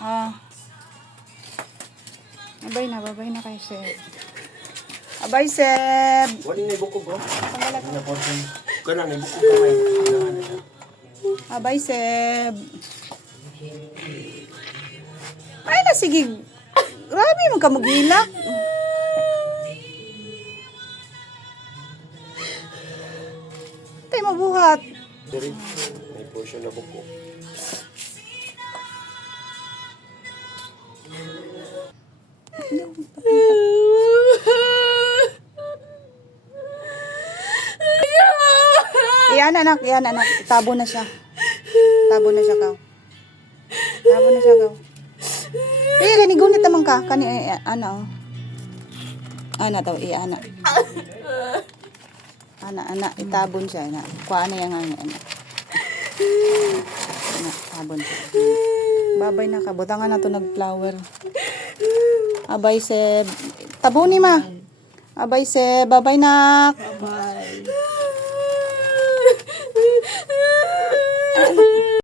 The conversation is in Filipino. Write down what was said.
Ah. Babay na kay Seb. Abay, Seb. Wali na ibukog ko. Panggalat. Kana na ibukog kamay. Abay, Seb. Ay na, sige. Grabe, magkamugilak. Tay, mabuhat. Diri, may portion na buko. Iyan anak. Tabo na siya kaw. Tabo na siya kaw. Eh, kani gunit naman ka. Kani, ano. Ana to, ana. Ana, itabon siya. Ana. Kuha na yung ana. Ana, tabon siya. Babay na ka. Butangan na to nag-flower. Abay, Seb. Tabo ni ma. Abay, Seb. Babay na.